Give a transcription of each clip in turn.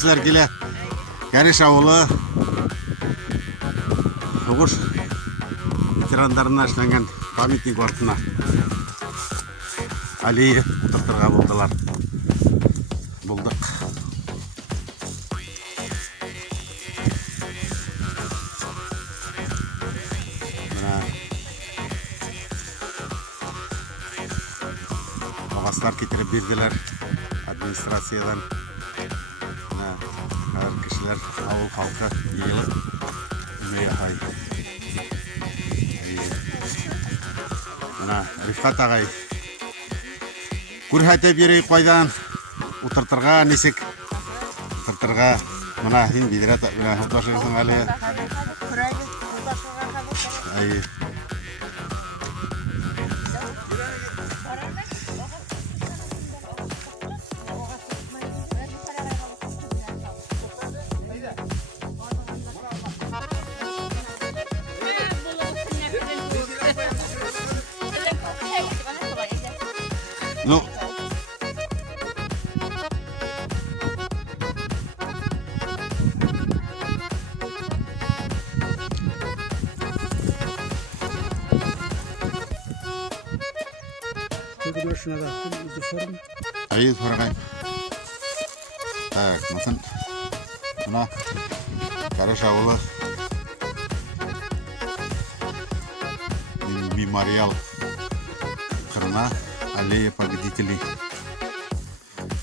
көресілер келе. Кәреш ауылы соғыс ветерандарына ашылған памятник ортына аллея отыртырға болдылар. Бұлдық. Мына ағастар кетіріп берділер администрациядан. Әр кішілер ауыл халқы еліп үмей ағай. Мына Рифқат ағай көрхәте берей қойдан ұтыртырға несек ұтыртырға мына хин бедірет ұташырсың әлі ну Ayo sorakan. Так, масын. Мына Кәреш ауылы мемориал қырына аллея победителей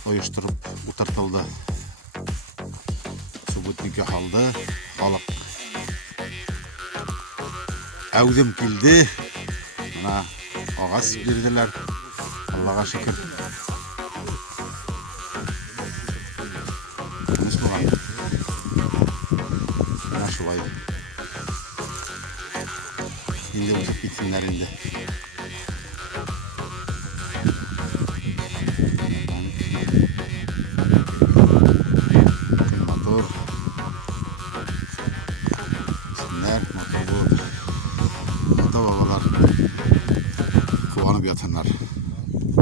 ойыштырып ұтартылды. Субботникке қалды. Халық әудем келді. Мына ағас берділер. Аллаға шүкір. Тыныш болған. Мына шулай. Енді өзіп кетсіңдер енді. Мотор. Сендер мотор болып. Ата бабалар қуанып ятынlar.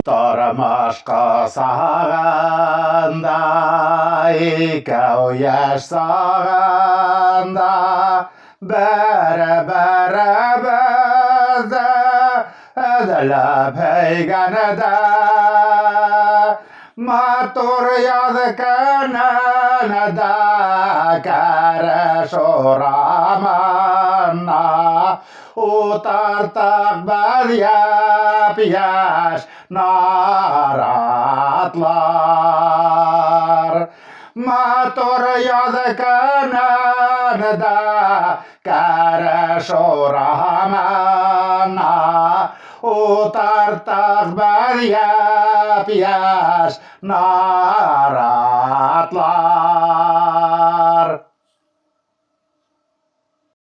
Тарамашқа сағанда, екеу яш сағанда, бәрі бізді әділіп әйгенеді. Матур яды кәнәнеді, Кәреш орамына, ұтартық біз яш наратлар. Матур яды кәнәнеді, Кәреш орамына, ұтартық біз яш наратлар.